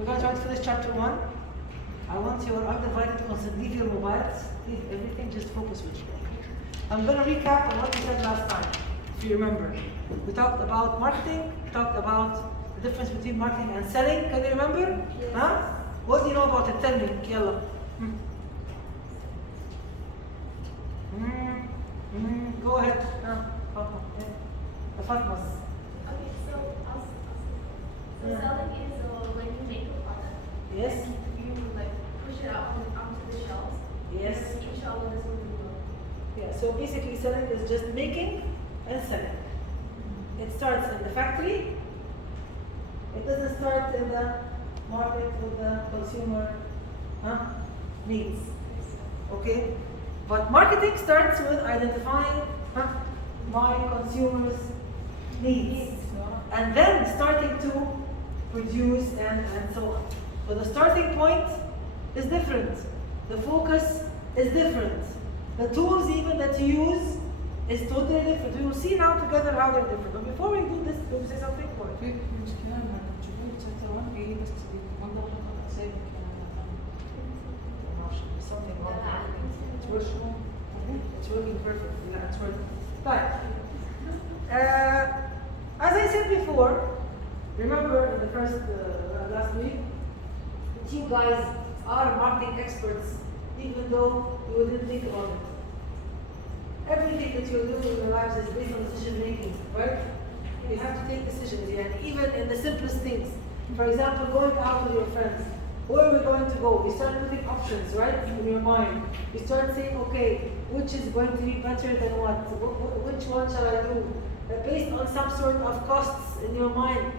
We're going to try to finish chapter 1. I want your undivided concentration. Leave your mobiles, leave everything, just focus with you. I'm going to recap on what we said last time, if you remember. We talked about marketing, we talked about the difference between marketing and selling. Can you remember? Yes. Huh? What do you know about it? Tell me, Yalla. Go ahead. Fatmas. Okay, so selling is when you make a product. Yes. You like push it out onto the shelves. Yes. And inshallah, this will be well. Yeah, so basically selling is just making and selling. It starts in the factory. It doesn't start in the market with the consumer needs. Okay? But marketing starts with identifying my consumers' needs. And then starting to produce and so on. So the starting point is different. The focus is different. The tools even that you use is totally different. We will see now together how they're different. But before we do this, will you say something more? Something wrong. It's working. It's working perfectly. Yeah, it's working. Right. As I said before, remember in the first last week, that you guys are marketing experts, even though you didn't think about it. Everything that you're doing in your lives is based on decision making, right? You have to take decisions, and even in the simplest things. For example, going out with your friends. Where are we going to go? You start putting options, right, in your mind. You start saying, okay, which is going to be better than what? Which one shall I do? Based on some sort of costs in your mind.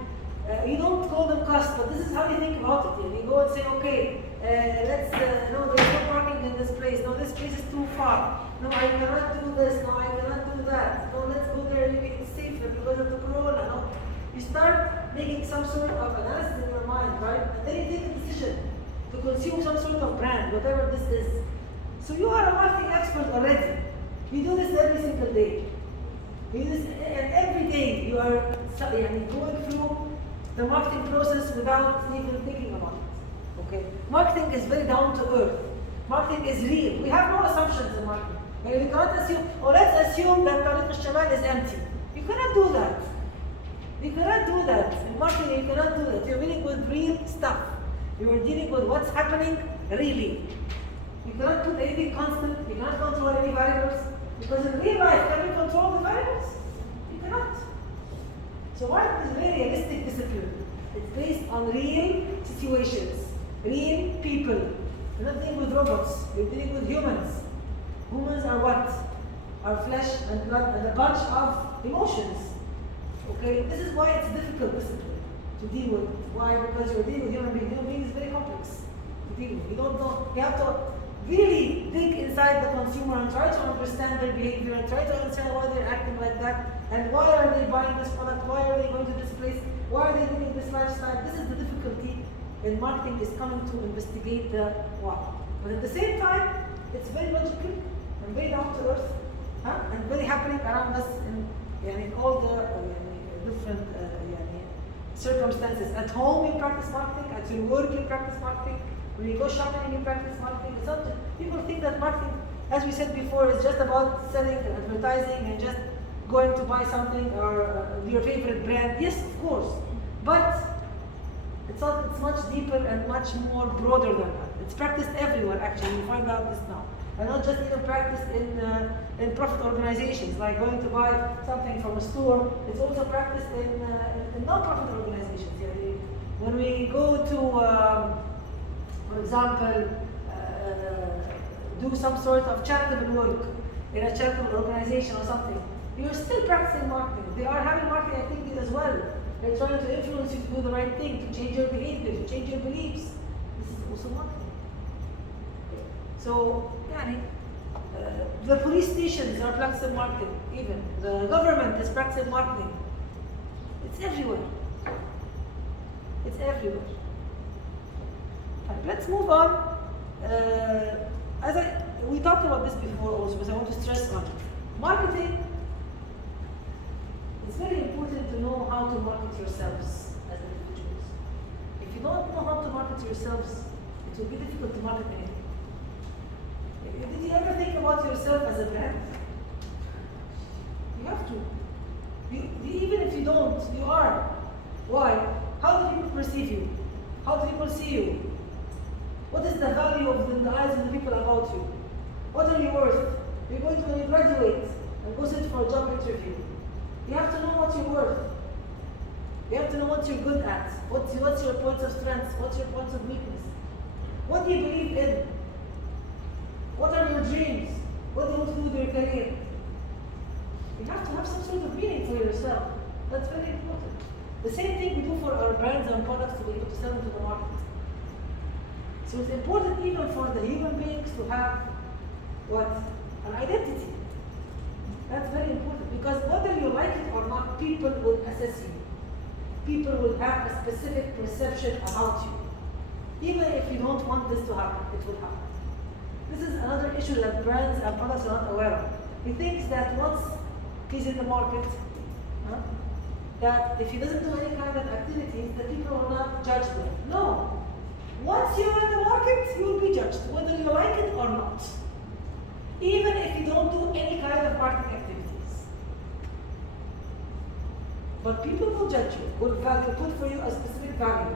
You don't call them costs, but this is how you think about it. And you go and say, okay, no, there's no parking in this place. No, this place is too far. No, I cannot do this. No, I cannot do that. No, let's go there. Maybe it's safer because of the corona. No, you start making some sort of analysis in your mind, right? And then you take a decision to consume some sort of brand, whatever this is. So you are a marketing expert already. You do this every single day. You do this, and every day you are going through the marketing process without even thinking about it. Okay? Marketing is very down to earth. Marketing is real. We have no assumptions in marketing. And we cannot assume, let's assume that Tariq al-Shamal is empty. You cannot do that. You cannot do that. In marketing, you cannot do that. You're dealing with real stuff. You are dealing with what's happening really. You cannot put anything constant. You cannot control any variables. Because in real life, can you control the variables? You cannot. So marketing is a very realistic discipline. It's based on real situations, real people. You're not dealing with robots. You're dealing with humans. Humans are what? Are flesh and blood and a bunch of emotions. Okay, this is why it's difficult discipline to deal with. Why? Because you're dealing with human beings. Human beings is very complex to deal with. You don't know. You have to really dig inside the consumer and try to understand their behavior and try to understand why they're acting like that and why are they buying this product, why are they going to this place, why are they living this lifestyle. This is the difficulty in marketing, is coming to investigate the why. But at the same time, it's very logical and very down to earth and very happening around us in all the different circumstances. At home you practice marketing, at your work you practice marketing, when you go shopping you practice marketing. It's not just, people think that marketing, as we said before, is just about selling and advertising and just going to buy something or your favorite brand. Yes, of course, but it's much deeper and much more broader than that. It's practiced everywhere actually. You find out this now. And not just even practiced in profit organizations, like going to buy something from a store. It's also practiced in non-profit organizations. When we go to, for example, do some sort of charitable work in a charitable organization or something, you're still practicing marketing. They are having marketing activities as well. They're trying to influence you to do the right thing, to change your behavior, to change your beliefs. This is also marketing. So, the police stations are practicing marketing, even. The government is practicing marketing. It's everywhere. It's everywhere. Right, let's move on. We talked about this before also, but I want to stress on it. Marketing, it's very important to know how to market yourselves as individuals. If you don't know how to yourselves, it will be difficult to market anything. Did you ever think about yourself as a brand? You have to. Even if you don't, you are. Why? How do people perceive you? How do people see you? What is the value of the eyes of the people about you? What are you worth? You're going to, when you graduate and go sit for a job interview, you have to know what you're worth. You have to know what you're good at. What's your points of strength? What's your points of weakness? What do you believe in? What are your dreams? What do you want to do with your career? You have to have some sort of meaning for yourself. That's very important. The same thing we do for our brands and products to be able to sell them to the market. So it's important even for the human beings to have what? An identity. That's very important because whether you like it or not, people will assess you. People will have a specific perception about you. Even if you don't want this to happen, it will happen. This is another issue that brands and products are not aware of. He thinks that once he's in the market, that if he doesn't do any kind of activities, the people will not judge them. No. Once you're in the market, you will be judged, whether you like it or not. Even if you don't do any kind of marketing activities. But people will judge you, will put for you a specific value,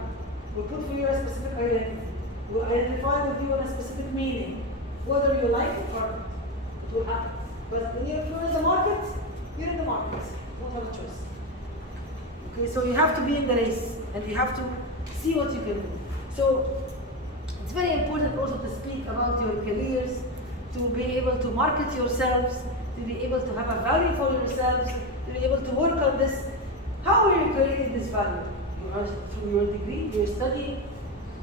will put for you a specific identity, will identify with you in a specific meaning, whether you like it or not. It will happen. But when you're in the market, you're in the market. You don't have a choice. Okay, so you have to be in the race and you have to see what you can do. So it's very important also to speak about your careers, to be able to market yourselves, to be able to have a value for yourselves, to be able to work on this. How are you creating this value? You are through your degree, you're studying,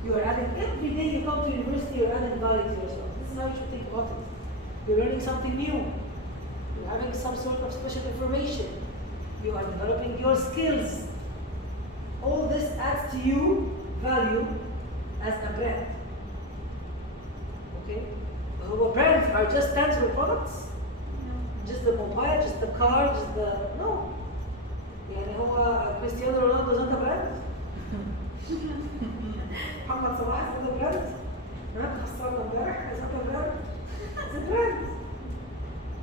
you are adding, every day you come to university, you're adding value to yourself. This is how you should think about it. You're learning something new. You're having some sort of special information. You are developing your skills. All this adds to you value as a brand. Okay? Our brands are just tangible products. No. Just the mobile, just the car, just the no. يعني هو كريستيانو رونالدو is not a brand. محمد صلاح is not a brand. خسرنا امبارح is not a brand. It's a brand.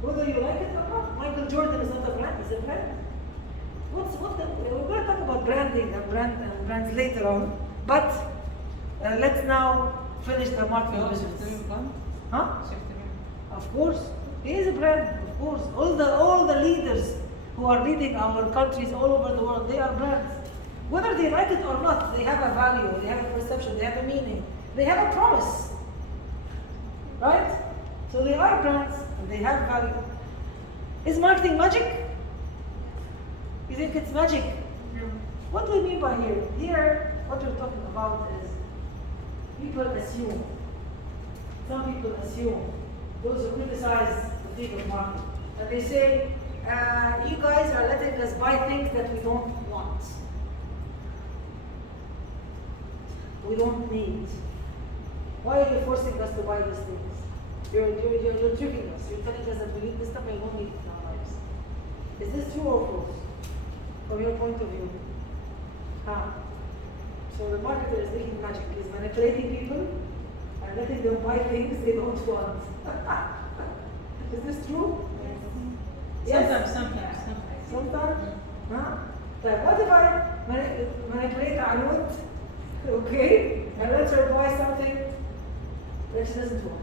Whether you like it or not. Michael Jordan is not a brand, he's a brand. We're going to talk about branding and brands later on, but let's now finish the marketing business. Huh? Of course, he is a brand. Of course, all the leaders who are leading our countries all over the world, they are brands. Whether they like it or not, they have a value, they have a perception, they have a meaning, they have a promise, right? So they are brands and they have value. Is marketing magic? You think it's magic? No. What do we mean by here? Here, what we're talking about is people assume. Some people assume. Those who criticize the field of marketing. And they say, you guys are letting us buy things that we don't want. We don't need. Why are you forcing us to buy these things? You're tricking us. You're telling us that we need this stuff and we don't need it in our lives. Is this true or false? From your point of view? So the marketer is making magic, is manipulating people and letting them buy things they don't want. Is this true? Yes. Sometimes? So what if I manipulate Anut, okay, and let her buy something that she doesn't want?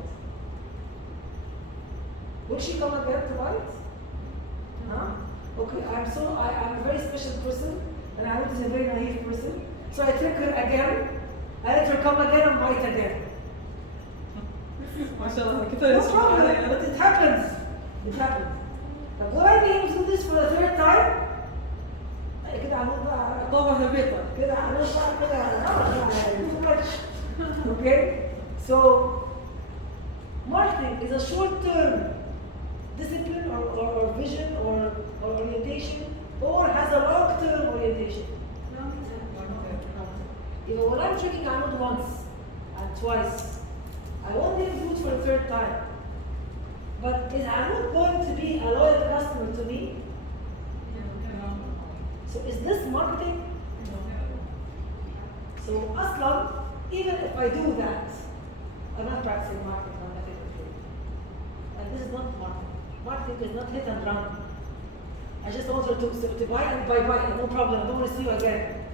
Will she come again to buy it? Okay, I'm a very special person, and Anut is a very naive person. So I trick her again, I let her come again and buy it again. No problem, but it happens. It happens. But will I be able to do this for the third time? كده هنبقى طبعا البيضة كده هنبقى كده too much. Okay? So marketing is a short-term discipline or vision or orientation, or has a long-term orientation. When I'm tricking Anut once and twice, I won't be able to do it for the third time. But is Anut going to be a loyal customer to me? So is this marketing? So Aslan, even if I do that, I'm not practicing marketing, I'm effectively. And this is not marketing. Marketing is not hit and run. I just want her to buy and buy, no problem, I don't want to see you again.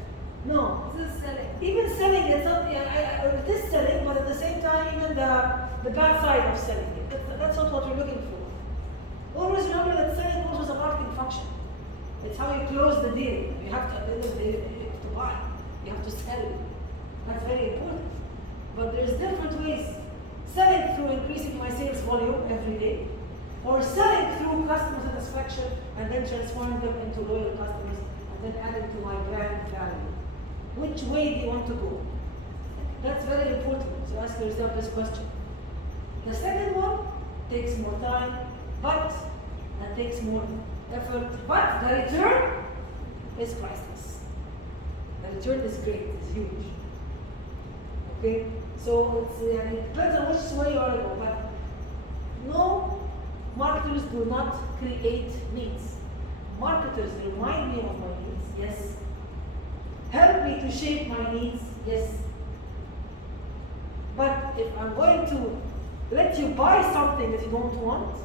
No. This is selling. Even selling is not, it is selling, but at the same time, even the bad side of selling it. That's not what we're looking for. Always remember that selling also is a marketing function. It's how you close the deal. You have to, you have to buy, you have to sell. That's very important. But there's different ways. Selling through increasing my sales volume every day, or selling through customer satisfaction and then transforming them into loyal customers and then adding to my brand value. Which way do you want to go? That's very important. So ask yourself this question. The second one takes more time, but and takes more effort, but the return is priceless. The return is great, it's huge. Okay? So it depends on which way you are going, but no, marketers do not create needs. Marketers remind me of my needs, yes. Help me to shape my needs, yes. But if I'm going to let you buy something that you don't want,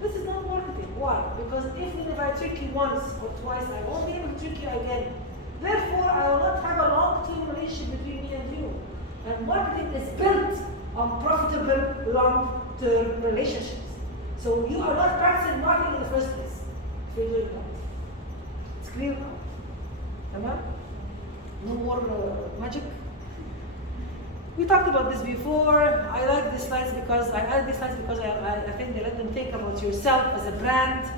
this is not marketing. Why? Because even if I trick you once or twice, I won't be able to trick you again. Therefore, I will not have a long-term relationship between me and you. And marketing is built on profitable long-term relationships. So you are not practicing marketing in the first place. If you're doing that. It's clear now? Am I? No more magic? We talked about this before. I like these slides because I added these slides because I think they let them think about yourself as a brand.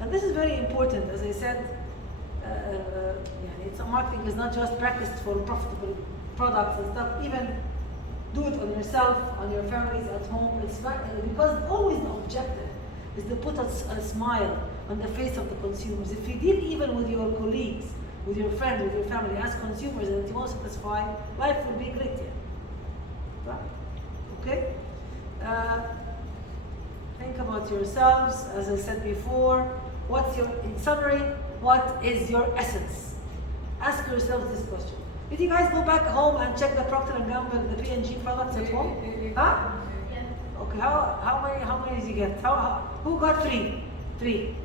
And this is very important. As I said, marketing is not just practiced for profitable products and stuff. Even do it on yourself, on your families, at home. It's because always the objective is to put a smile on the face of the consumers. If you deal even with your colleagues, with your friends, with your family, as consumers, and you want to satisfy, life will be great here. Right? Okay? Think about yourselves, as I said before. In summary, what is your essence? Ask yourselves this question. Did you guys go back home and check the Procter & Gamble, the P&G products at home? Huh? Yeah. Okay, how many did you get? Who got 3? 3.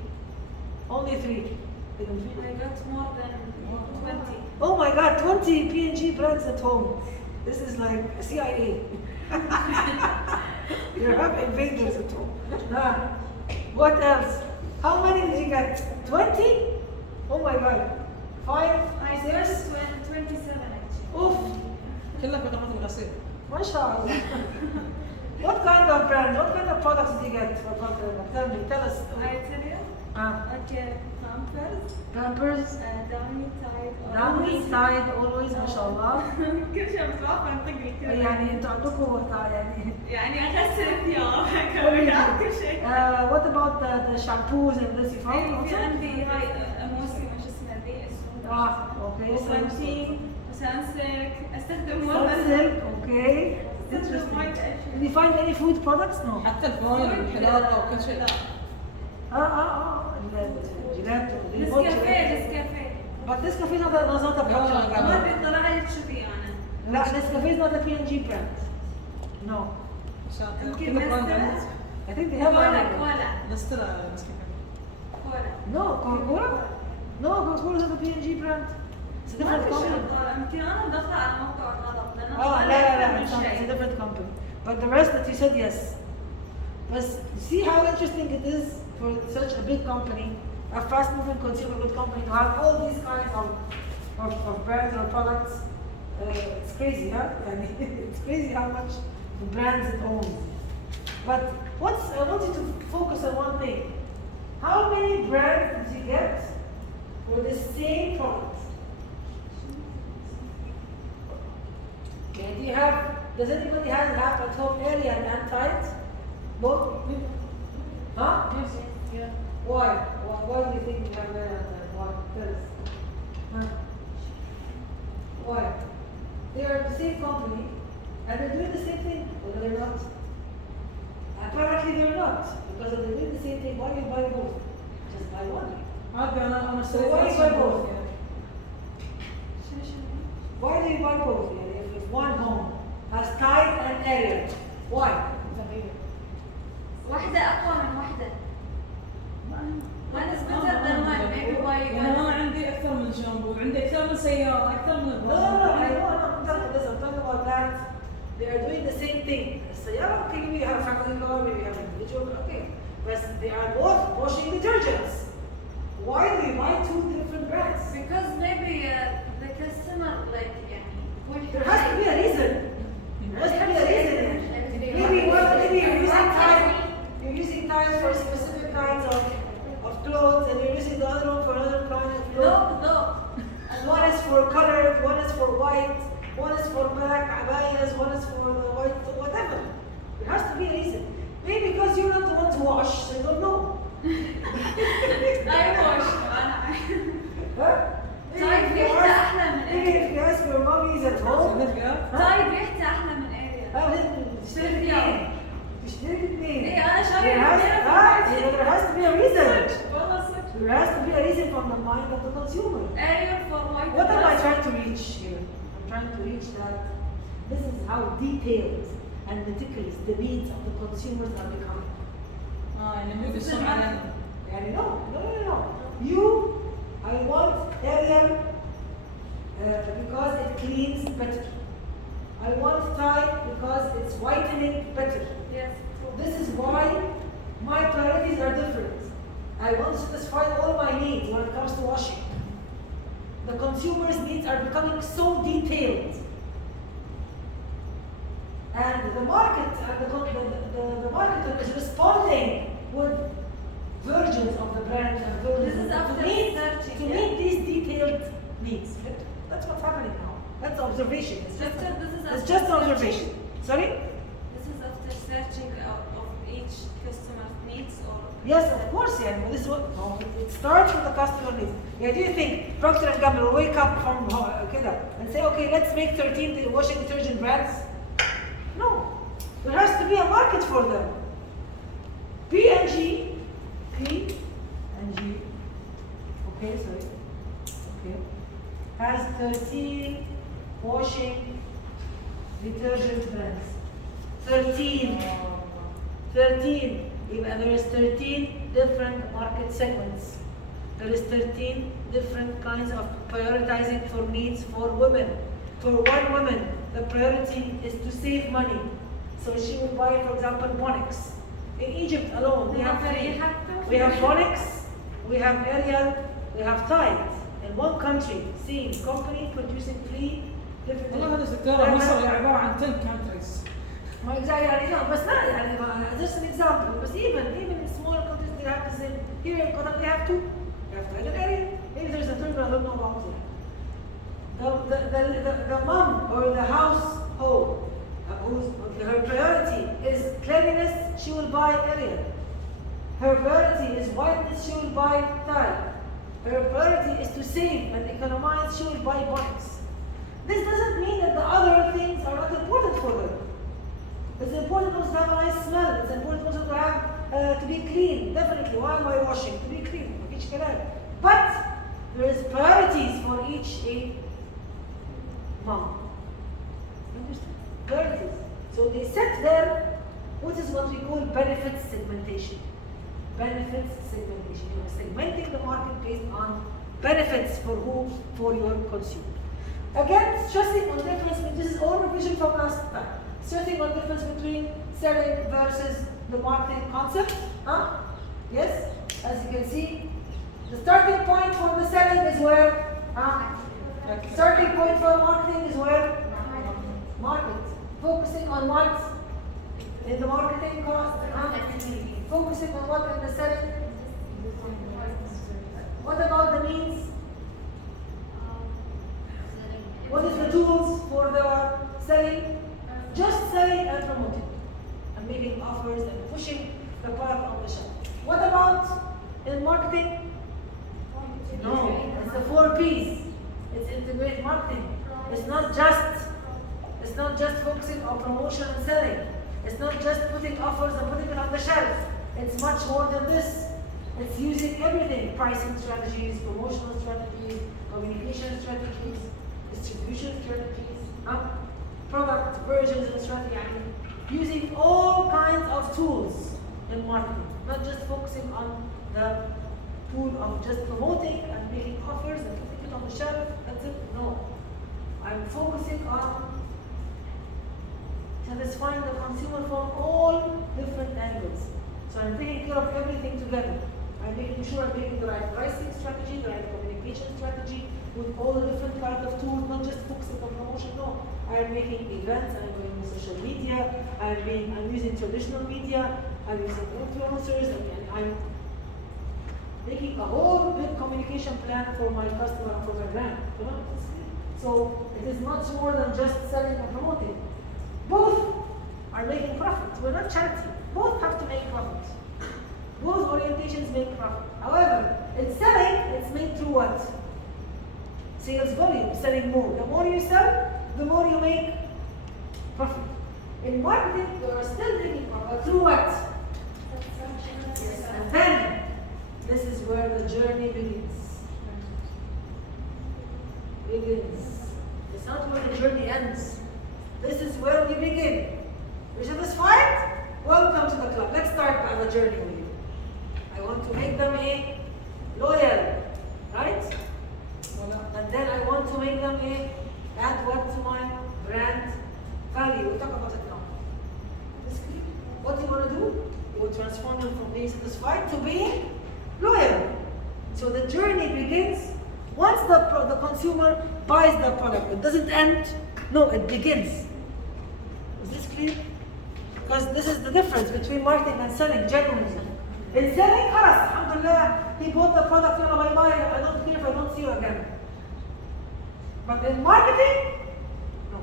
Only 3. I got more than 20. Oh my God, 20 P&G brands at home. This is like CIA. You have invaders at home. What else? How many did you get? 20? Oh my God. 5, I 6? got 27 actually. Oof. كلها بطاقات الغسيل. ما شاء الله. What kind of brand? What kind of products did you get for Procter & Gamble? Tell us. I tell you, okay, Pampers, Pampers, Downy Tide, Downy Tide always ما شاء الله. كل شيء بصراحة نطق الكل. يعني انتوا عندكم يعني أغسل الثياب، كل شيء. What about the shampoos and this you found? في عندي هاي موسم شو اسمها ذي اسمها. Okay. وبنتين وسانسلك استخدم مرة. Sunsilk, okay. Interesting. Did you find any food products? No. حتى الفوائد والحلاقة وكل شيء. الجيلاتو. نسكافيه. But Nescafe is not a Procter & Gamble. ما بيطلع لي شو ذي أنا. لا Nescafe is not a P&G brand. No. شاطر. يمكن كل براند نسترا. عنده. I think they have كولا. نسترا نسكافيه. كولا. No, Coca-Cola? No, Coca-Cola is not a P&G brand. It's a different company. يمكن أنا مدخلة على موقع غلط لأنه لا, it's a different company. But the rest that you said, yes. But see how interesting it is for such a big company, a fast-moving consumer good company, to have all these kinds of brands or products. It's crazy, huh? It's crazy how much the brands it owns. But I want you to focus on one thing. How many brands did you get for the same product? Okay, does anybody have at home area and Untitled? Both? Huh? Yes. Yeah. Why? Why do you think you have area and Untitled? Why? Tell us. Huh? Why? They are the same company and they're doing the same thing, or they're not? Apparently they're not, because if they're doing the same thing, why do you buy both? Just buy one. عادي أنا So why do you buy both? شنو Why do you buy both? If one home Why? تغيير. واحدة أقوى من واحدة. One is better than one. Maybe why يعني انا عندي اكثر من شامبو، عندي اكثر من سياره، اكثر من No, I know, I'm talking this. I'm talking about that. They are doing the same thing. السيارة, okay, maybe you have a family car, maybe you have an individual, okay. But they are both washing detergents. Why do you buy two different brands? Because maybe the customer like يعني There has to be a reason. There has to be a reason. Maybe you're using time. You're using time for specific kinds of clothes, and you're using the other one for another kind of clothes. No. One is for color, one is for white, one is for black abayas, one is for the white, whatever. There has to be a reason. Maybe because you're not the one to wash, so you don't know. I wash. Huh? طيب ريحته أحلى من Maybe if you ask your mommies at home. طيب ريحته أحلى من Ariel. تشتري اثنين. تشتري اثنين. إيه أنا شارية There has to be a reason. والله صدق. There has to be a reason from the mind of the consumer. Ariel for white. What am I trying to reach here? I'm trying to reach that this is how detailed and meticulous the needs of the consumers are becoming. يعني مو بالسمعة علينا. يعني no. You, I want Ariel because it cleans better. I want Tide because it's whitening better. Yes. This is why my priorities are different. I want to satisfy all my needs when it comes to washing. The consumer's needs are becoming so detailed. And the market and the marketer is responding with versions of the brand and versions This is to after meet searching, to yeah. meet these detailed needs. That's what's happening now. That's observation. It's just, This is it's after just searching. observation. Sorry? This is after searching of each customer's needs or. Yes, of course, yeah. But this is what it starts with the customer needs. Yeah, do you think Procter and Gamble will wake up from كده and say, okay, let's make 13 washing detergent brands? No, there has to be a market for them. P&G, okay, sorry, okay, has 13 washing detergent brands. 13. Even there is 13 different market segments. There is 13 different kinds of prioritizing for needs for women. For one woman, the priority is to save money. So she will buy, for example, Bonix. In Egypt alone, we have three. We have Bonix, we have Ariel, we have Tide. In one country, same company producing 3 different. والله هذا دكتورة مصر عبارة عن 10 countries. ما exactly يعني no, بس لا يعني just an example. But even in smaller countries they have the same. Here in Qatar they have 2. They have Tide and Ariel. Maybe there's a third one I don't know about it. The mom or the household whose her priority is cleanliness, she will buy Ariel. Her priority is whiteness, she will buy Tide. Her priority is to save and economize, she will buy Bonix. This doesn't mean that the other things are not important for them. It's important also to have a nice smell. It's important also to have to be clean. Definitely. Why am I washing? To be clean. Each كلام. But there is priorities for each mom. Understand? Priorities. So they set there what is what we call benefits segmentation. Benefits segmentation. You are segmenting the market based on benefits for who? For your consumer. Again, stressing on difference. This is all revision from last time. Stressing on difference between selling versus the marketing concept. Yes? As you can see, the starting point for the selling is where? Starting point for marketing is where? Market. Focusing on what? In the marketing cost. Focusing on what in the selling? What about the means? What is the tools for the selling? Just selling and promoting and making offers and pushing the product on the shelf. What about in marketing? No, it's the 4 P's. It's integrated marketing. It's not just focusing on promotion and selling. It's not just putting offers and putting it on the shelf. It's much more than this. It's using everything: pricing strategies, promotional strategies, communication strategies, distribution strategies, product versions and strategy. using all kinds of tools in marketing, not just focusing on the tool of just promoting and making offers and putting it on the shelf. That's it. No, I'm focusing on satisfying the consumer from all different angles. So I'm taking care of everything together. I'm making sure I'm making the right pricing strategy, the right communication strategy with all the different kinds of tools, not just focusing on promotion. No, I'm making events, I'm going with social media, I'm using traditional media, I'm using influencers, and I'm making a whole big communication plan for my customer and for my brand. You know? So it is much more than just selling and promoting. Both are making profit. We're not charity. Both have to make profit. Both orientations make profit. However, in selling, it's made through what? Sales volume, selling more. The more you sell, the more you make profit. In marketing, you are still making profit. Through what? Yes. And then, this is where the journey begins. It's not where the journey ends. This is where we begin. You're satisfied? Welcome to the club. Let's start the journey with you. I want to make them loyal, right? And then I want to make them add what to my brand value. We'll talk about it now. What do you want to do? You will transform them from being satisfied to being loyal. So the journey begins once the consumer buys the product. It doesn't end. No, it begins. Is this clear? Because this is the difference between marketing and selling, genuinely. In selling, خلاص, alhamdulillah, he bought the product, bye-bye, I don't care if I don't see you again. But in marketing, no.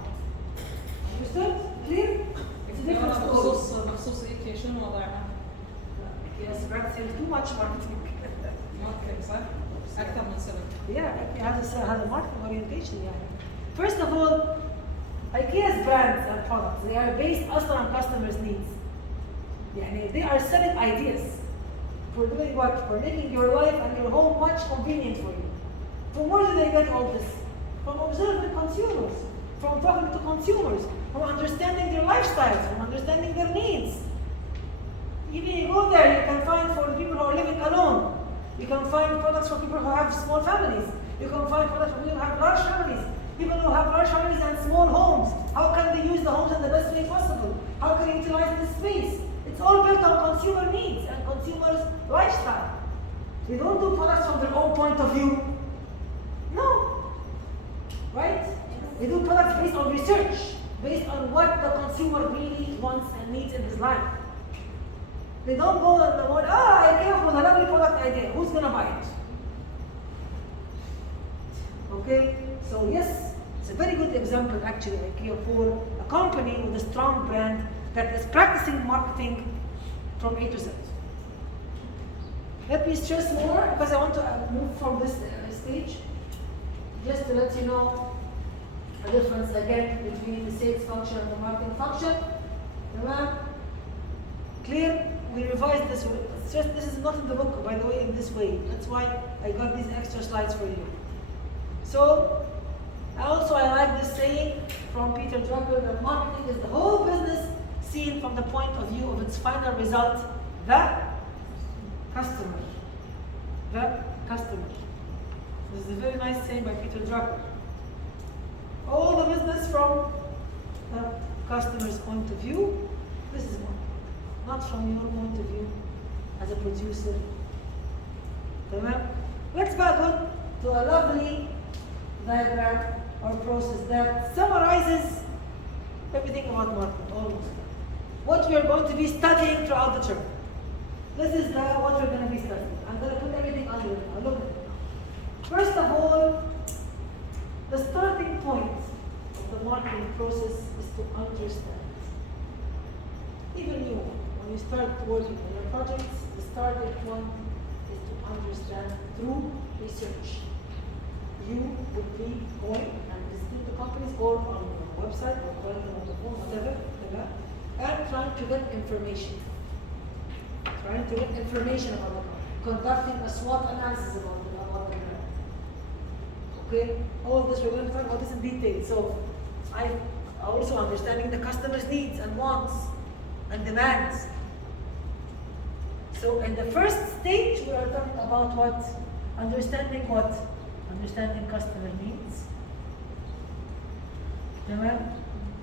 Understood? Clear? It's a different story. بخصوص إيكيا شنو وضعها؟ Yes, brand sells too much marketing. ماركتينج صح؟ أكثر من سنة. Yeah, IKEA has a marketing orientation. Yeah. First of all, IKEA's brands and products, they are based also on customers' needs. يعني they are selling ideas. For doing what? For making your life and your home much convenient for you. From where do they get all this? From observing consumers, from talking to consumers, from understanding their lifestyles, from understanding their needs. Even you go there, you can find for people who are living alone. You can find products for people who have small families. You can find products for people who have large families. People who have large families and small homes. How can they use the homes in the best way possible? How can they utilize this space? It's all built on consumer needs and consumers' lifestyle. They don't do products from their own point of view. No. Right? They do products based on research, based on what the consumer really wants and needs in his life. They don't go on the word, I came up with a lovely product idea. Who's going to buy it? Okay? So yes, it's a very good example actually, IKEA, for a company with a strong brand that is practicing marketing from A to Z. Let me stress more because I want to move from this stage just to let you know the difference again between the sales function and the marketing function. Remember? Clear? We revised this. This is not in the book, by the way, in this way. That's why I got these extra slides for you. So, also I like this saying from Peter Drucker that marketing is the whole business seen from the point of view of its final result, the customer. The customer. This is a very nice saying by Peter Drucker. All the business from the customer's point of view. This is one. Not from your point of view as a producer. Remember? Let's back on to a lovely diagram or process that summarizes everything about marketing, almost. What we are going to be studying throughout the term. This is what we're going to be studying. I'm going to put everything under it. Look at it. First of all, the starting point of the marketing process is to understand. Even you, when you start working on your projects, the starting point is to understand through research. You would be going and visiting the companies or on your website or calling them on the phone, whatever, and trying to get information. Trying to get information about the company. Conducting a SWOT analysis about the brand. Okay? All this, we're going to talk about this in detail. So, Also understanding the customer's needs and wants and demands. So in the first stage, we are talking about what? Understanding what? Understanding customer needs.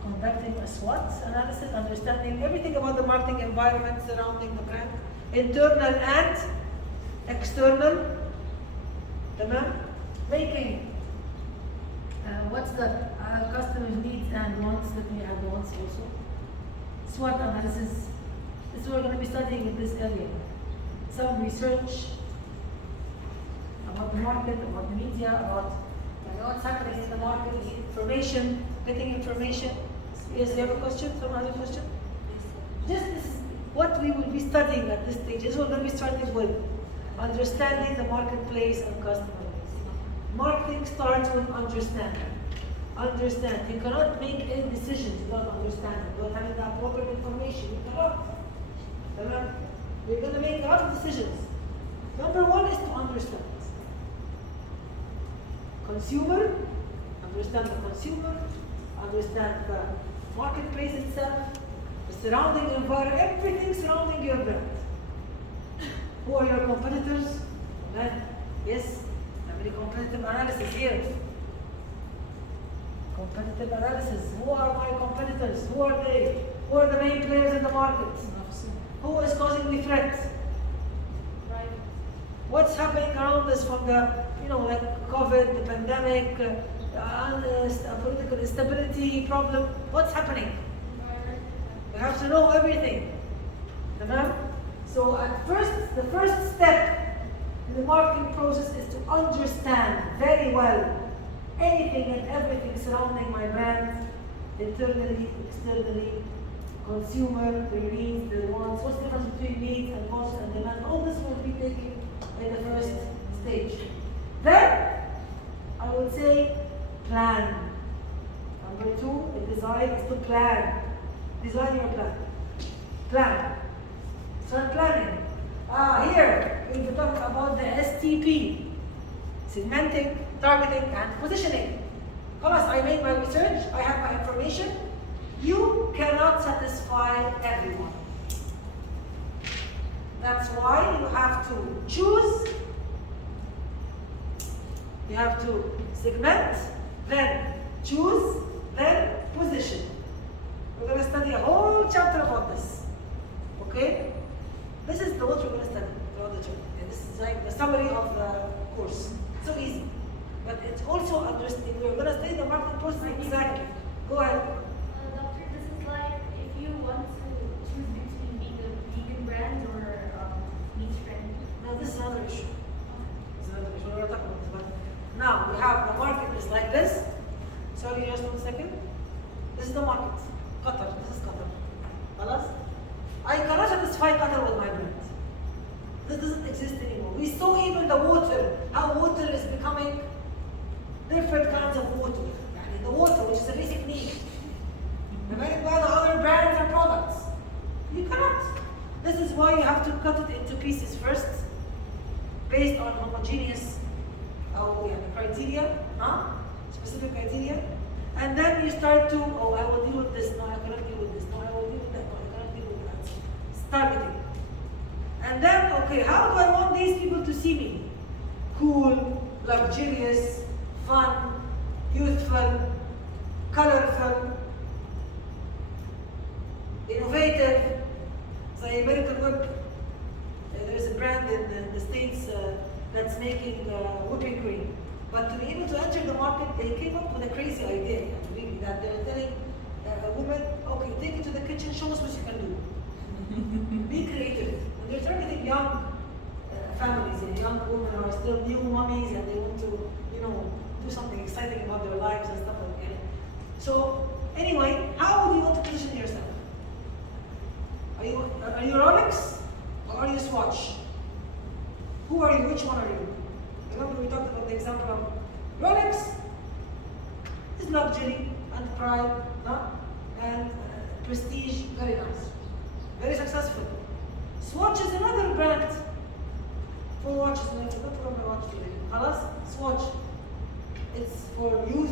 Conducting a SWOT analysis, understanding everything about the marketing environment surrounding the brand, internal and external. Making what's the customer's needs and wants. Let me add wants also. SWOT analysis. This is what we're going to be studying in this area. Some research about the market, about the media, about what's happening in the market, information, getting information. Yes, you have a question? Someone has a question? This is what we will be studying at this stage. This is what we're going to be starting with. Understanding the marketplace and customer base. Marketing starts with understanding. Understand. You cannot make any decisions without understanding, without having the appropriate information. You cannot. We're going to make a lot of decisions. Number one is to understand. Consumer, understand the consumer, understand the marketplace itself, the surrounding environment, everything surrounding your brand. Who are your competitors? Yes, I mean competitive analysis here. Competitive analysis. Who are my competitors? Who are they? Who are the main players in the market? Who is causing the threat? Right. What's happening around us from the, like COVID, the pandemic, political instability problem? What's happening? You have to know everything. So at first, the first step in the marketing process is to understand very well anything and everything surrounding my brand, internally, externally, consumer, their needs, their wants, what's the difference between needs and wants and demand. All this will be taken in the first stage. Then, I would say, plan. Number two, in design is to plan. Design your plan. Plan. Start planning. Here, we'll be talking about the STP. Segmenting, targeting, and positioning. Once I made my research, I have my information. You cannot satisfy everyone. That's why you have to choose. You have to segment, then choose, then position. We're going to study a whole chapter about this. Okay? This is what we're going to study throughout the chapter. This is like the summary of the course. So easy. But it's also understanding. We're going to study the marketing process exactly. Go ahead. Doctor, this is like if you want to choose between vegan brands or meat friendly. No, this is another issue. This is another issue. We're going to talk about this. But now we have the market is like this. Sorry, just 1 second. This is the market. Qatar. This is Qatar. Alas? I cannot satisfy Qatar with my brand. This doesn't exist anymore. We saw even the water, how water is becoming different kinds of water. The water, which is a basic need. Divided by the other brands and products. You cannot. This is why you have to cut it into pieces first, based on homogeneous criteria, specific criteria. And then you start to, I will deal with this, no, I cannot deal with this, no, I will deal with that, no, I cannot deal with that. Targeting. And then, okay, how do I want these people to see me? Cool, luxurious, fun, youthful, colorful, innovative. The American Whip. There's a brand in the States that's making whipping cream. But to be able to enter the market, they came up with a crazy idea, really, that they're telling women, okay, take it to the kitchen, show us what you can do. Be creative. And they're targeting young families and young women who are still new mummies and they want to, do something exciting about their lives and stuff like that. So, anyway, how would you want to position yourself? Are you Rolex or are you Swatch? Who are you? Which one are you? Remember we talked about the example of Rolex is luxury and pride, and prestige, very nice, very successful. Swatch is another brand for watches. I don't remember watch today. Halas, Swatch. It's for youth.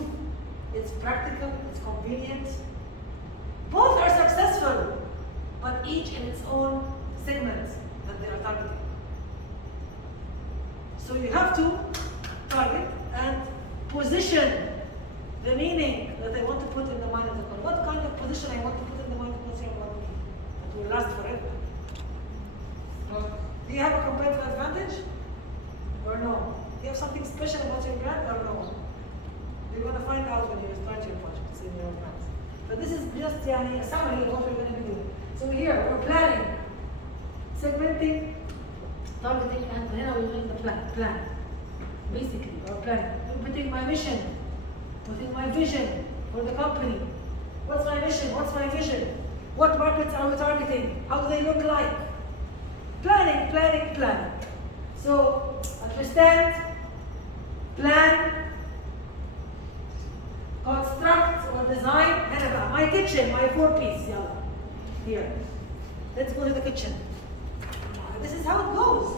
It's practical. It's convenient. you have to target and position the meaning that I want to put in the mind of the consumer. What kind of position I want to put in the mind of the consumer about me that will last forever? Do you have a competitive advantage or no? Do you have something special about your brand or no? You're going to find out when you start your projects in your brand. But this is just a summary of what we're going to be doing. So here, we're planning, segmenting, targeting, and then we're doing the plan. Basically, we're planning. We're putting my mission, putting my vision for the company. What's my mission? What's my vision? What markets are we targeting? How do they look like? Planning, planning, planning. So, understand, plan, construct or design. My kitchen, my 4-piece. Here. Let's go to the kitchen. This is how it goes.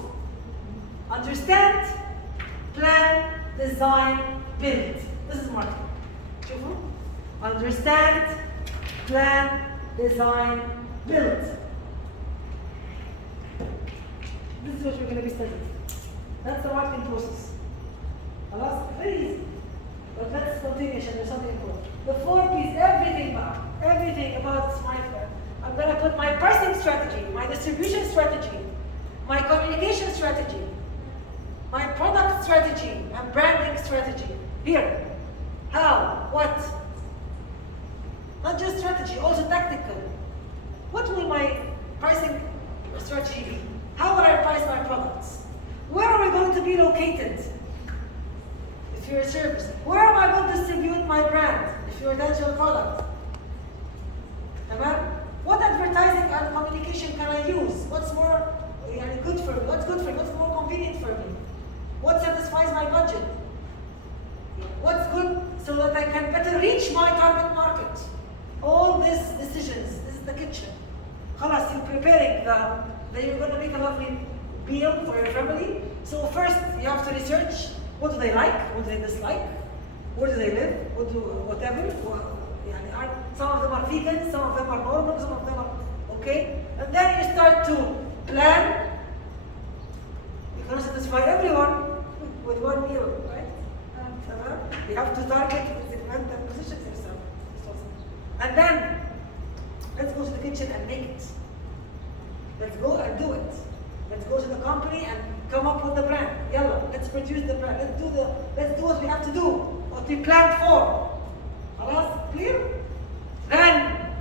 Understand, plan, design, build. This is marketing. Understand, plan, design, build. This is what we're going to be studying. That's the marketing process. Very easy. But let's continue. There's something important. The 4-piece, everything about my. I'm going to put my pricing strategy, my distribution strategy, my communication strategy, my product strategy, and branding strategy. Here. How? What? Not just strategy, also tactical. What will my pricing strategy be? How will I price my products? Where are we going to be located? If you're a service. Where am I going to distribute my brand? If you're a dental product. What advertising and communication can I use? What's more good for me? What's good for me? What's more convenient for me? What satisfies my budget? What's good so that I can better reach my target market? All these decisions. This is the kitchen. Khalas, you're preparing that you're going to make a lovely meal for your family. So first, you have to research what do they like, what do they dislike, where do they live, whatever. Some of them are vegan, some of them are normal, some of them are okay. And then you start to plan. You cannot satisfy everyone with one meal, right? You have to target, segment, and position yourself. And then, let's go to the kitchen and make it. Let's go and do it. Let's go to the company and come up with the brand. Yalla, let's produce the brand. Let's do what we have to do, what we planned for. Khalas, clear? Then,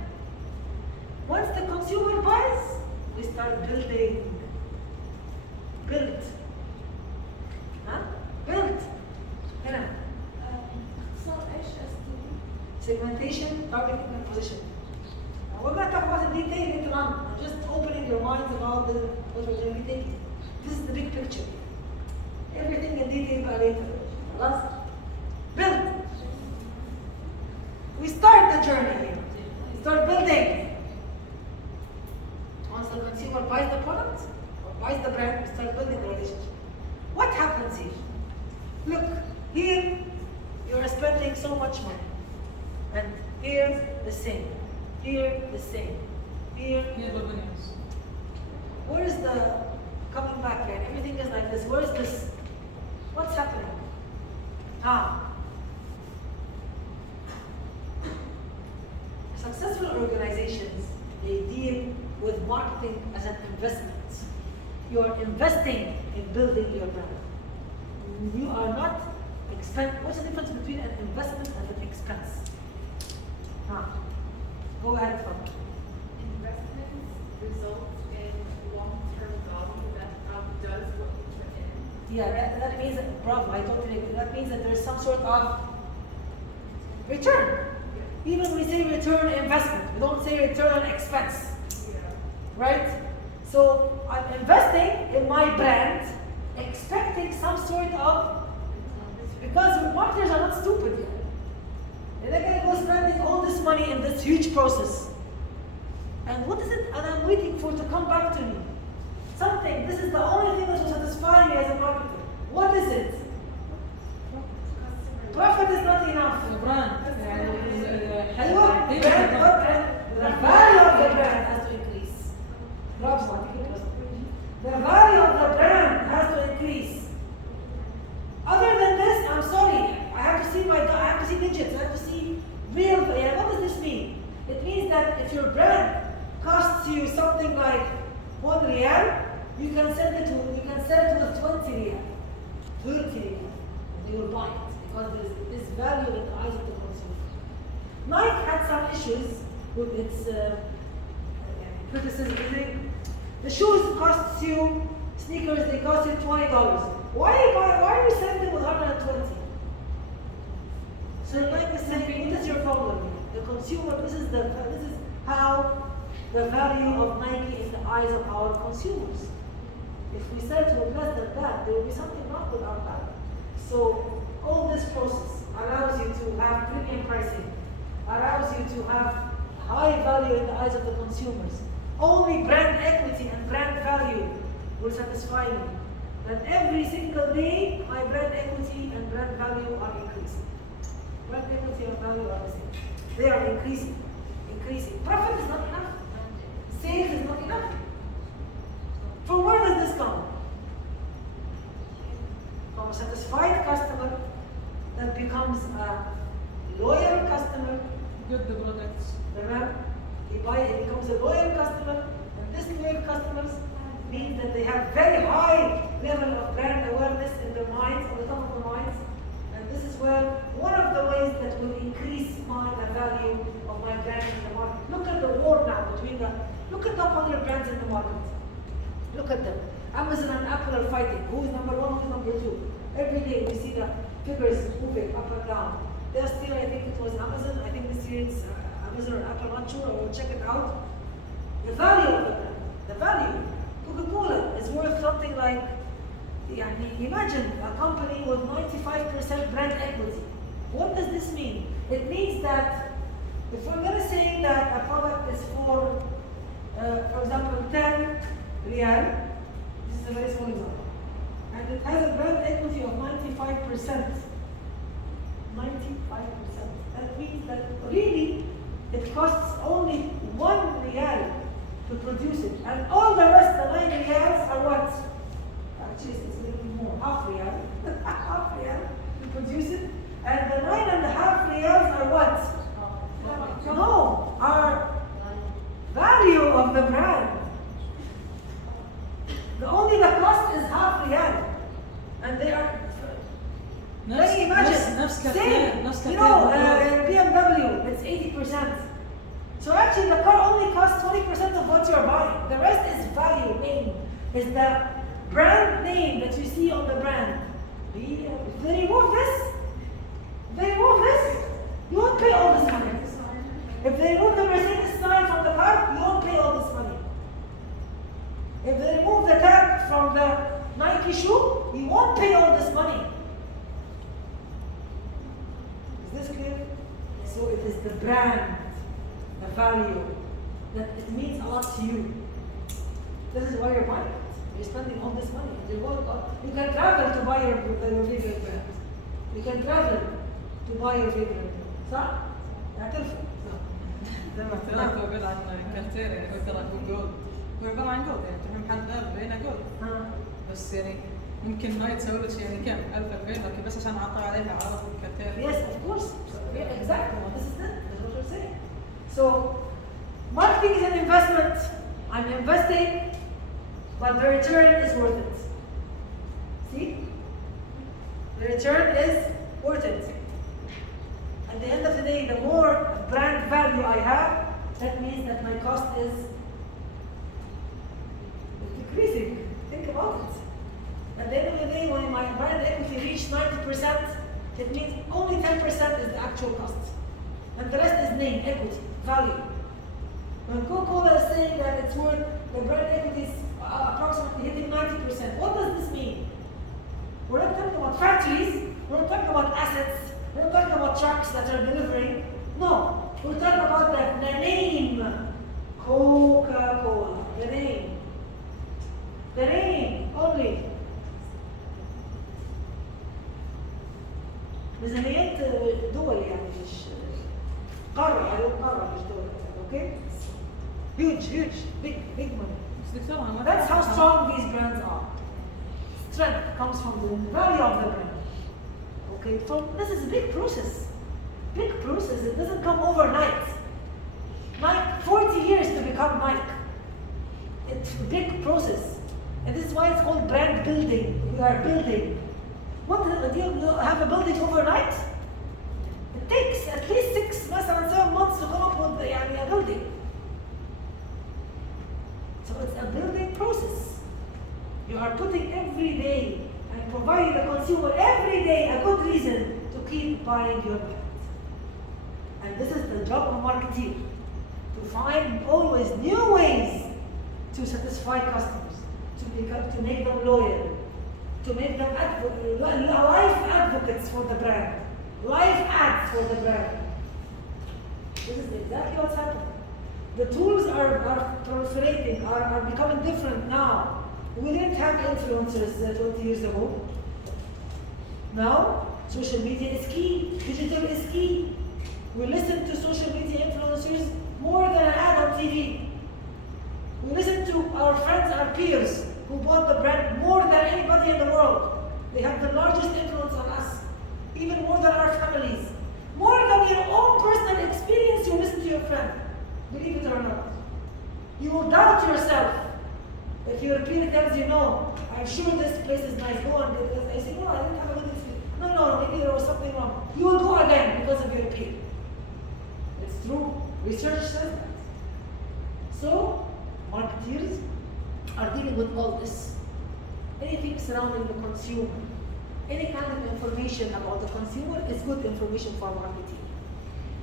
once the consumer buys, we start building. Build. Build. Segmentation, targeting, and position. Now we're going to talk about in detail later on. I'm just opening your minds about what we're going to be taking. This is the big picture. Everything in detail by later. Last, build. We start the journey here. We start building. Once the consumer buys the product or buys the brand, we start building the relationship. What happens here? Look, here you're spending so much money. And here the same. Here the same. Here. Where is the coming back here? Everything is like this. Where is this? What's happening? Successful organizations, they deal with marketing as an investment. You are investing in building your brand. You are not what's the difference between an investment and an expense? Go ahead, Fadl. Investments result in long-term value that outdoes what you put in. Yeah, that means, bravo, I totally agree. That means that there's some sort of return. Even we say return on investment, we don't say return on expense. Right? So I'm investing in my brand, expecting some sort of, because marketers are not stupid yet. They're going to go spending all this money in this huge process. And what is it and I'm waiting for to come back to me? Something. This is the only thing that will satisfy me as a marketer. What is it? Profit is not enough. The brand. The value of the brand has to increase. The value of the brand has to increase. if your brand costs you something like 1 riyal, you can sell it with 20 riyal, 30 riyal. They will buy it because there is value in the eyes of the consumer. Nike had some issues with its criticism. The shoes cost you, sneakers, they cost you $20. Why are you selling them with 120? So Nike is saying, what is your problem? The consumer, this is how the value of Nike in the eyes of our consumers. If we sell to less than that, there will be something wrong with our value. So all this process allows you to have premium pricing, allows you to have high value in the eyes of the consumers. Only brand equity and brand value will satisfy me. That every single day, my brand equity and brand value are increasing. Brand equity and value are the same. They are increasing. Profit is not enough. Sales is not enough. From where does this come? From a satisfied customer that becomes a loyal customer. Good the products. Remember? He becomes a loyal customer, and this loyal customers means that they have very high level of brand awareness in their minds, on the top of their minds. And this is where one of the ways that will increase the value of my brand in the market. Look at the war now look at the popular brands in the market. Look at them. Amazon and Apple are fighting. Who is number one, who is number two? Every day we see the figures moving up and down. Last year I think it was Amazon. I think this year it's Amazon or Apple, not sure. I will check it out. The value of the brand. The value. Coca-Cola is worth something like, imagine a company with 95% brand equity. What does this mean? It means that if we're going to say that a product is for example, 10 riyal, this is a very small example, and it has a brand equity of 95%. 95%. That means that really it costs only 1 riyal to produce it, and all the rest, the 9 riyals are what? Actually, it's a little bit more, half riyal, half riyal to produce it, and the 9.5 riyals are what? No, are value of the brand. Only the cost is half riyal, and they are. Can you imagine? Same, BMW, it's 80%. So actually, the car only costs 20% of what you're buying. The rest is value, name, is the brand name that you see on the brand. If they remove this, you won't pay all this money. If they remove the Mercedes sign from the car, you won't pay all this money. If they remove the tag from the Nike shoe, you won't pay all this money. Is this clear? So it is the brand, the value, that it means a lot to you. This is why you're buying it. You're spending all this money. You can travel to buy your favorite brand. You can travel to buy your favorite brand. صح؟ اعترفوا. زي ما اعترفت وقال عن كارتير يعني هو ترى هو جولد. هو عبارة عن جولد يعني تروح محل ذهب بينه جولد. بس يعني ممكن هاي تسوي لك يعني كم 1000 2000 لكن بس عشان اعطي عليها عرض كارتير. Yes, of course. Exactly. This is it. That's what you're saying. So, marketing is an investment. I'm investing, but the return is worth it. See? The return is worth it. At the end of the day, the more brand value I have, that means that my cost is decreasing. Think about it. At the end of the day, when my brand equity reaches 90%, it means only 10% is the actual cost. And the rest is name, equity, value. When Coca-Cola is saying that it's worth, the brand equity is approximately hitting 90%, what does this mean? We're not talking about factories, we're not talking about assets, we're not talking about trucks that are delivering. No, we're talking about the name, Coca-Cola, the name. The name only. ميزانيات دول يعني مش قارة مش دول. Okay? Huge, big money. That's how strong these brands are. Strength comes from the value of the brand. Okay, this is a big process. It doesn't come overnight. Like 40 become Nike. It's a big process. And this is why it's called brand building. We are building. What do you have a building overnight? It takes at least 7 months to come up with a building. So it's a building process. You are putting every day and providing the consumer every day a good reason to keep buying your brand. And this is the job of a marketeer, to find always new ways to satisfy customers, to make them loyal, to make them life advocates for the brand, life ads for the brand. This is exactly what's happening. The tools are proliferating, are becoming different now. We didn't have influencers 20 years ago. Now, social media is key, digital is key. We listen to social media influencers more than an ad on TV. We listen to our friends, our peers, who bought the brand more than anybody in the world. They have the largest influence on us, even more than our families. More than your own personal experience, you listen to your friend. Believe it or not. You will doubt yourself. If your peer tells you, no, I'm sure this place is nice, go on. They say, no, I didn't have a good experience. No, maybe there was something wrong. You will go again because of your peer. It's true. Research says that. So, marketeers are dealing with all this. Anything surrounding the consumer, any kind of information about the consumer is good information for marketing.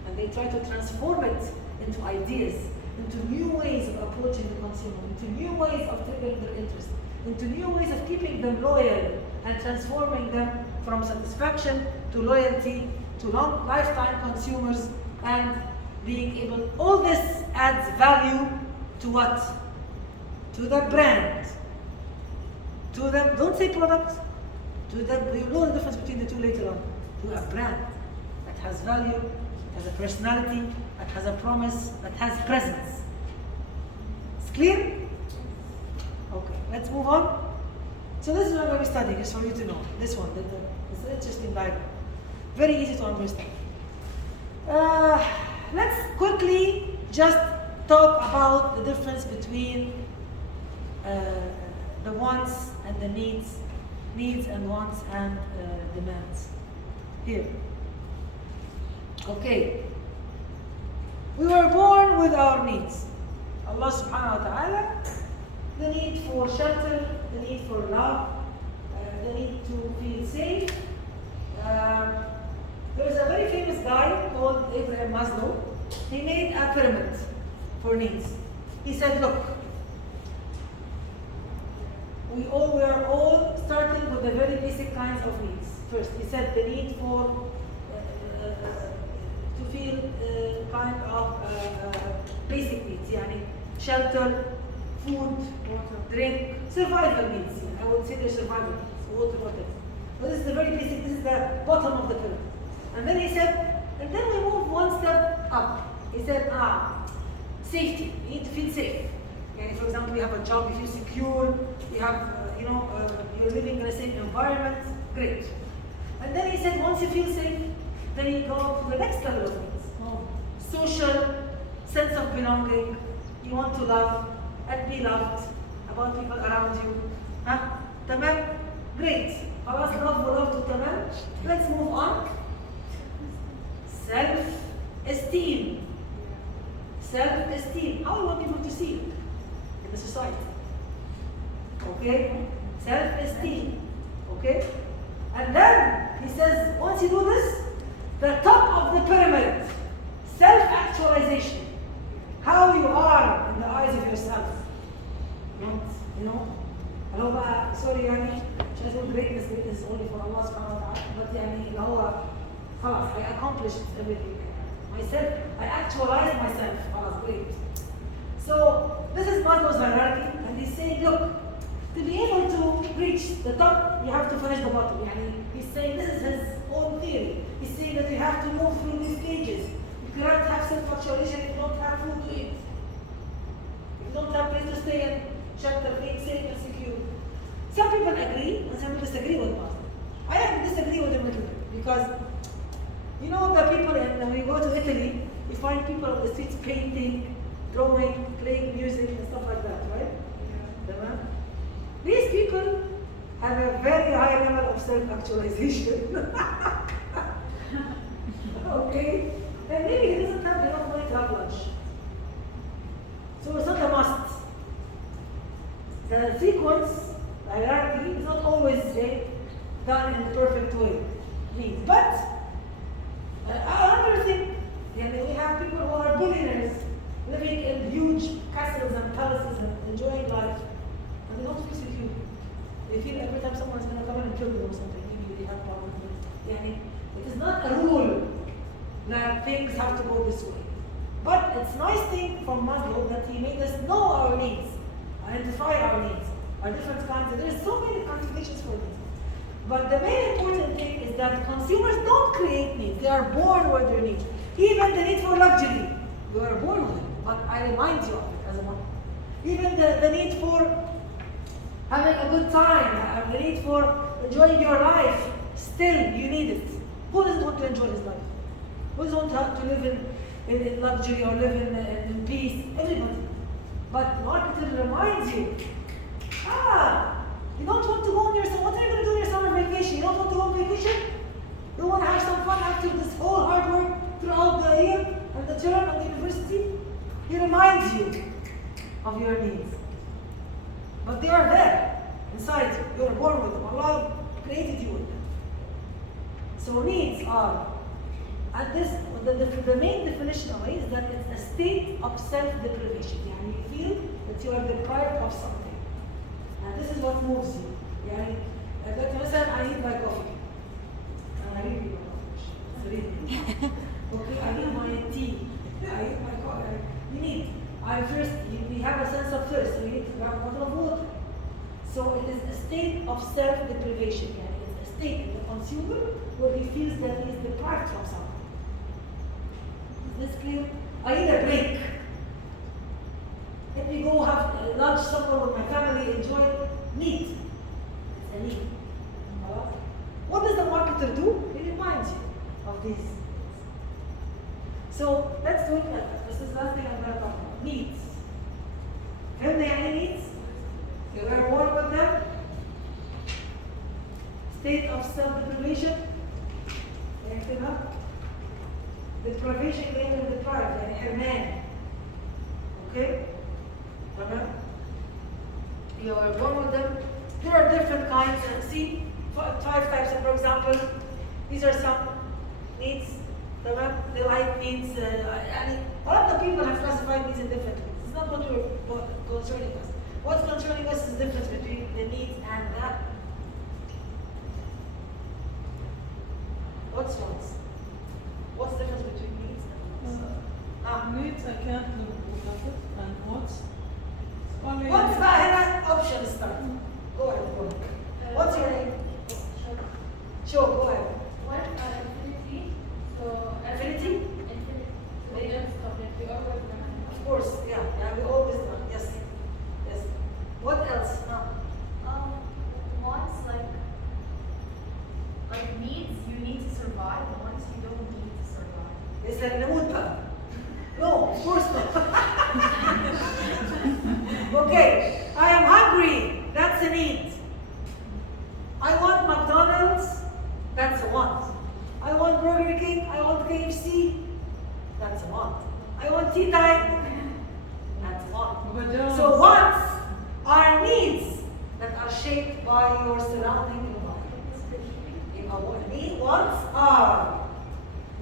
And they try to transform it into ideas, into new ways of approaching the consumer, into new ways of triggering their interest, into new ways of keeping them loyal and transforming them from satisfaction to loyalty to long lifetime consumers, and being able, all this adds value to what? To the brand. To the, don't say product, to the, you know the difference between the two later on. To a brand that has value, that has a personality, that has a promise, that has presence. It's clear? Okay, let's move on. So this is what we're going to be studying, just for you to know. This one, it's an interesting diagram. Very easy to understand. Let's quickly just talk about the difference between the wants and the needs and wants and demands. Here. Okay. We were born with our needs. Allah subhanahu wa ta'ala, the need for shelter, the need for love, the need to feel safe. There's a very famous guy called Abraham Maslow. He made a pyramid for needs. He said, look, we are all starting with the very basic kinds of needs. First, he said the need for to feel kind of basic needs, yani shelter, food, water, drink, survival needs. I would say they're survival needs, water, whatever. But this is the very basic, this is the bottom of the pyramid. And then he said, and then we move one step up. He said, safety, you need to feel safe. And for example, you have a job, you feel secure, you have, you're living in a safe environment, great. And then he said, once you feel safe, then you go to the next level of needs. Social, sense of belonging, you want to love and be loved about people around you. Tamam? Great. خلاص love to tamam. Let's move on. Self-esteem. Self-esteem. How you want people to see you in the society? Okay? Self-esteem. Okay? And then he says, once you do this, the top of the pyramid, self-actualization. How you are in the eyes of yourself. Sorry, مش عايز اقول greatness is only for Allah subhanahu wa ta'ala, but اللي هو خلاص I accomplished everything. Myself, I actualize myself. خلاص, great. So this is Maslow's hierarchy, and he's saying, look, to be able to reach the top, you have to finish the bottom. He's saying this is his own theory. He's saying that you have to move through these stages. You cannot have self-actualization if you don't have food to eat. If you don't have place to stay and shelter, being safe and secure. Some people agree, and some people disagree with Maslow. I have to disagree with him a little bit, because the people when you go to Italy, you find people on the streets painting, drawing, playing music, and stuff like that, right? تمام? These people have a very high level of self-actualization. Okay? And maybe he doesn't have enough money to have lunch. So it's not a must. The sequence, hierarchy, is not always done in the perfect way. But another thing, we have people who are billionaires living in huge castles and palaces and enjoying life, and they don't feel secure. They feel every time someone's going to come in and kill them or something, maybe they have problems with it. It is not a rule that things have to go this way. But it's a nice thing from Maslow that he made us know our needs, identify our needs, our different kinds. And there's so many contradictions for this. But the main important thing is that consumers don't create needs. They are born with their needs. Even the need for luxury, you are born with it. But I remind you of it as a mother. Even the need for having a good time, the need for enjoying your life, still you need it. Who doesn't want to enjoy his life? Who doesn't want to live in luxury or live in peace? Everybody. But marketing reminds you, you don't want to go on your summer, what are you going to do on your summer vacation? You don't want to go on vacation? You want to have some fun after this whole hard work throughout the year and the term and the university? He reminds you of your needs. But they are there, inside you. You are born with them. Allah created you with them. So needs are, and this, the main definition of it is that it's a state of self-deprivation. You feel that you are deprived of something. And this is what moves you. I need my coffee. And I need my coffee. Okay, I need my tea. I need my coffee. You need. We have a sense of thirst, so we need to have a bottle of water. So it is a state of self-deprivation. It's a state in the consumer where he feels that he is deprived from something. Is this clear? I need a break. Let me go have lunch somewhere with my family, enjoy it. Need. It's a need. What does the marketer do? He reminds you of these. So let's do it like that. This is the last thing I'm going to talk about. Needs. Have they any needs? You are born with them. State of self-deprivation. Deprivation later deprived, and herman. Okay? You are born with them. There are different kinds. See, 5 types. For example, these are some needs. The light needs. A lot of people have classified these in different ways. It's not what concerning us. What's concerning us is the difference between the needs and the what's wants. What's the difference between needs and wants? Needs I can't live without it, and wants. What's the option start? Go ahead, go ahead. What's your name? Sure, go ahead. What infinity? So Infinity? Infinity. So we don't stop it. We always done. Of course, yeah, we always done. Yes. What else? Wants like needs. You need to survive. Wants you don't need to survive. Is that نموت بقى? No, of course not. Okay, I am hungry. That's a need. I want McDonald's. That's a want. I want Burger King. I want KFC. That's a want. I want tea time. That's a want. So wants are needs that are shaped by your surrounding environment. Wants are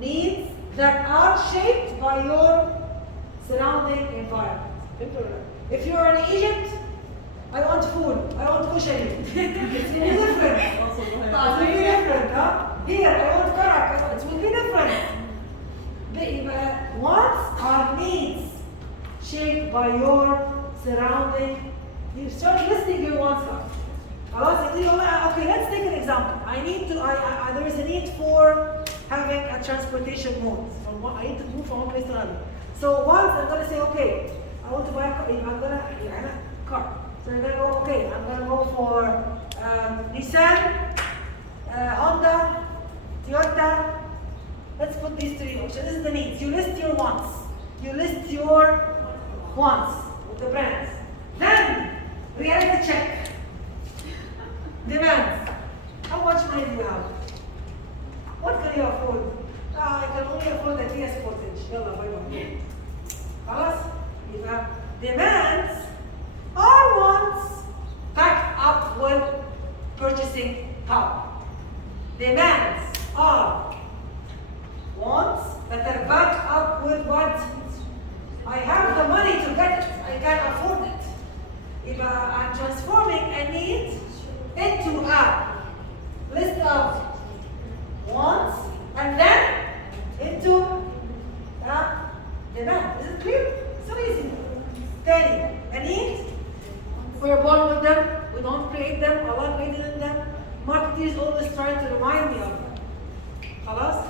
needs that are shaped by your surrounding environment. If you are in Egypt, I want food. I want kushari. It's really different. It's really different, huh? Here, I want karak. It will be different. Wants are needs shaped by your surrounding. You start listing your wants up. Okay, let's take an example. There is a need for having a transportation mode. I need to move from one place to another. So once I'm going to say, okay, I want to buy a car. Car. So I'm going to go, okay, I'm going to go for Nissan, Honda, Toyota. Let's put these 3 options. This is the needs. You list your wants. You list your wants of the brands. Then reality check. Demands. How much money do you have? What can you afford? I can only afford the Kia Sportage. Yalla, bye bye. خلاص؟ يبقى demands or wants backed up with purchasing power. Demands are wants that are backed up with what? I have the money to get it. I can afford it. If I'm transforming a need into a list of wants and then into a demand. Is it clear? So easy. Tani, a need. We're born with them. We don't create them. Allah created them. Marketers always try to remind me of them. خلاص?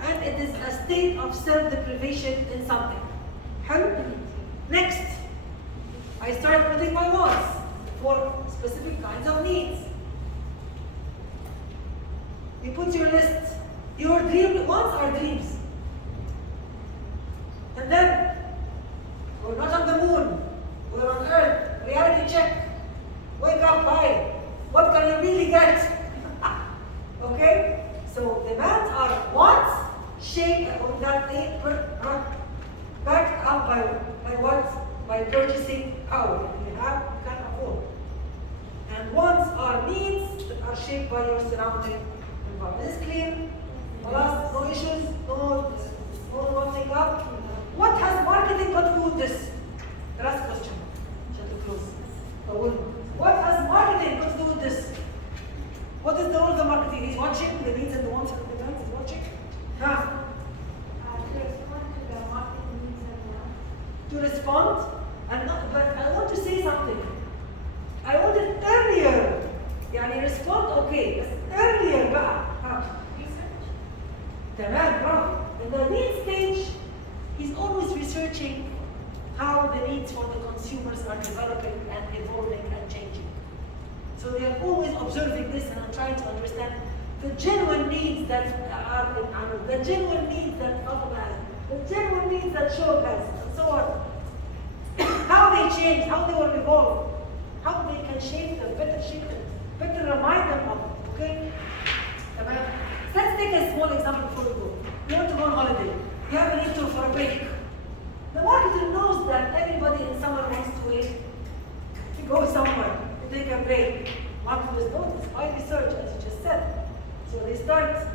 And it is a state of self-deprivation in something. Help. Next, I start putting my wants for specific kinds of needs. You put your list. Your dream wants are dreams. And then, we're not on the moon. We're on Earth. Reality check. Wake up high. What can you really get? Okay? So demands are wants shaped that they backed up by what? By purchasing power. If you have, you can afford. And wants are needs that are shaped by your surrounding environment. Is this clear? Last, no issues? No one thing up? What has marketing got to do with this? The last question. Just to close. What has marketing got to do with this? What is the role of the marketing? He's watching the needs and the wants of the brands. He's watching. To respond to the market needs and wants. To respond, but I want to say something. I want it earlier. يعني respond okay. But earlier بقى. Research. تمام برافو. In the need stage, he's always researching how the needs for the consumers are developing and evolving and changing. So they are always observing this and I'm trying to understand the genuine needs that are in Anu, the genuine needs that Fatima has, the genuine needs that Shog has, and so on. How they change, how they will evolve, how they can shape them, better remind them of it, okay? Let's take a small example before we go. You want to go on holiday. You have a need for a break. The marketer knows that everybody in summer wants to go somewhere, to take a break. Marketers know this by research, as you just said. So they start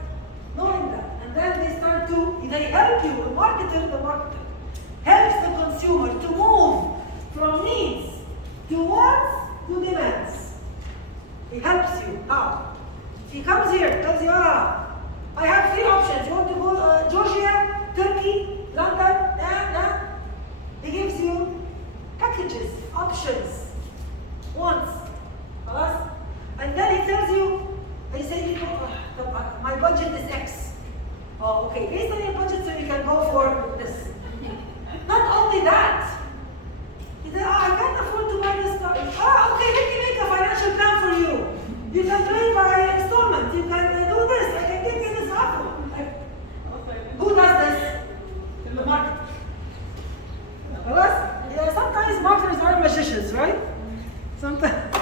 knowing that. And then they help you. The marketer helps the consumer to move from needs to wants to demands. He helps you. How? He comes here, tells you, I have 3 options. You want to go Georgia, Turkey, London, He gives you packages, options, wants. And then he tells you, he says, my budget is X. Oh, okay, based on your budget, so you can go for this. Not only that, he said, I can't afford to buy this car. Okay, let me make a financial plan for you. You can pay by installment. You can do this. I can give you this offer. Who does this? The market. Sometimes marketers are magicians, right? Sometimes.